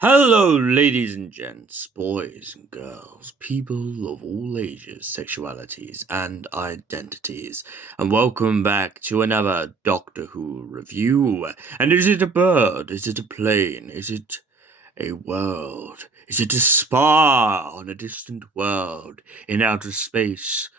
Hello, ladies and gents, boys and girls, people of all ages, sexualities, and identities, and welcome back to another Doctor Who review. And is it a bird? Is it a plane? Is it a world? Is it a spar on a distant world in outer space?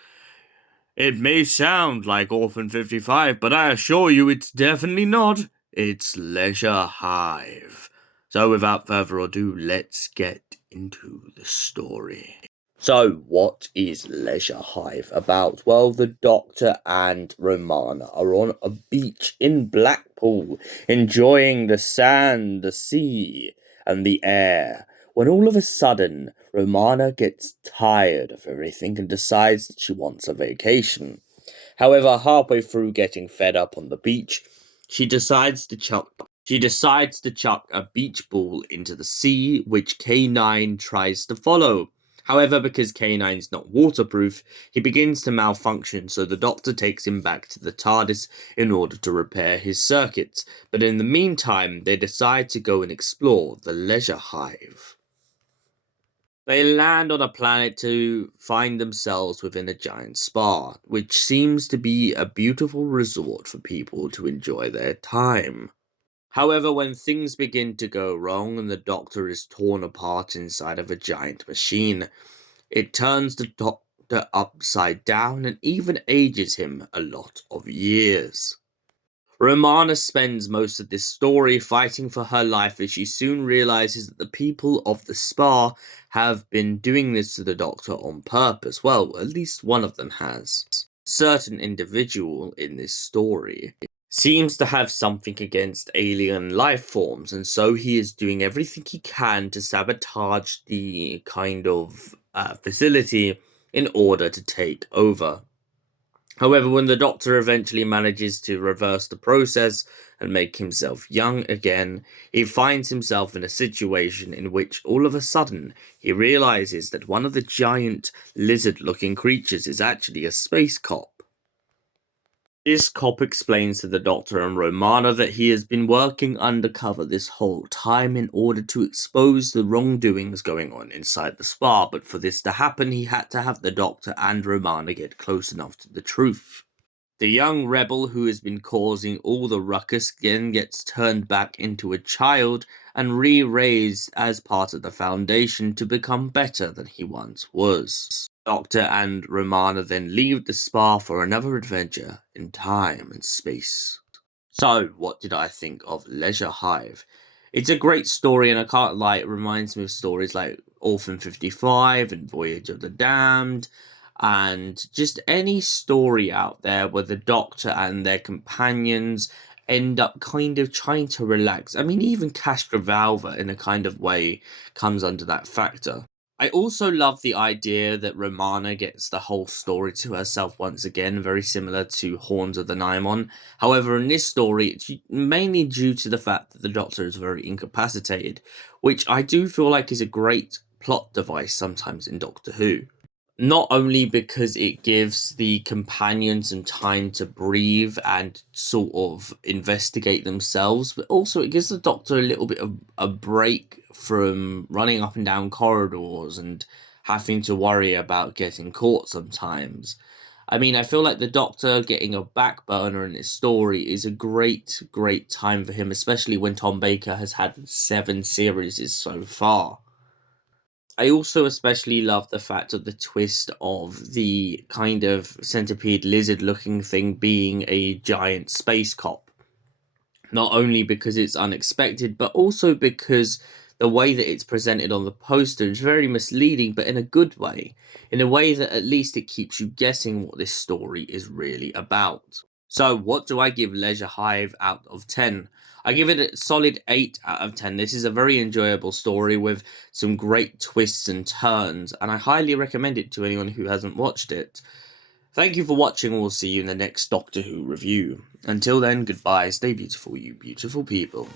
It may sound like Orphan 55, but I assure you it's definitely not. It's Leisure Hive. So without further ado, let's get into the story. So, what is Leisure Hive about? Well, the Doctor and Rommana are on a beach in Blackpool, enjoying the sand, the sea, and the air, when all of a sudden, Rommana gets tired of everything and decides that she wants a vacation. However, halfway through getting fed up on the beach, she decides to chuck a beach ball into the sea, which K9 tries to follow. However, because K9's not waterproof, he begins to malfunction, so the Doctor takes him back to the TARDIS in order to repair his circuits. But in the meantime, they decide to go and explore the Leisure Hive. They land on a planet to find themselves within a giant spa, which seems to be a beautiful resort for people to enjoy their time. However, when things begin to go wrong and the Doctor is torn apart inside of a giant machine, it turns the Doctor upside down and even ages him a lot of years. Rommana spends most of this story fighting for her life as she soon realizes that the people of the spa have been doing this to the Doctor on purpose. Well, at least one of them has. A certain individual in this story seems to have something against alien life forms, and so he is doing everything he can to sabotage the facility in order to take over. However, when the Doctor eventually manages to reverse the process and make himself young again, he finds himself in a situation in which all of a sudden he realizes that one of the giant lizard-looking creatures is actually a space cop. This cop explains to the Doctor and Rommana that he has been working undercover this whole time in order to expose the wrongdoings going on inside the spa, but for this to happen he had to have the Doctor and Rommana get close enough to the truth. The young rebel who has been causing all the ruckus then gets turned back into a child and re-raised as part of the Foundation to become better than he once was. Doctor and Rommana then leave the spa for another adventure in time and space. So, what did I think of Leisure Hive? It's a great story, and I can't lie, it reminds me of stories like Orphan 55 and Voyage of the Damned, and just any story out there where the Doctor and their companions end up kind of trying to relax. I mean, even Castrovalva in a kind of way comes under that factor. I also love the idea that Rommana gets the whole story to herself once again, very similar to Horns of the Nimon. However, in this story, it's mainly due to the fact that the Doctor is very incapacitated, which I do feel like is a great plot device sometimes in Doctor Who. Not only because it gives the companions some time to breathe and sort of investigate themselves, but also it gives the Doctor a little bit of a break from running up and down corridors and having to worry about getting caught sometimes. I mean, I feel like the Doctor getting a back burner in his story is a great, great time for him, especially when Tom Baker has had 7 series so far. I also especially love the fact of the twist of the kind of centipede lizard looking thing being a giant space cop. Not only because it's unexpected, but also because the way that it's presented on the poster is very misleading, but in a good way. In a way that at least it keeps you guessing what this story is really about. So, what do I give Leisure Hive out of 10? I give it a solid 8 out of 10. This is a very enjoyable story with some great twists and turns, and I highly recommend it to anyone who hasn't watched it. Thank you for watching, and we'll see you in the next Doctor Who review. Until then, goodbye, stay beautiful, you beautiful people.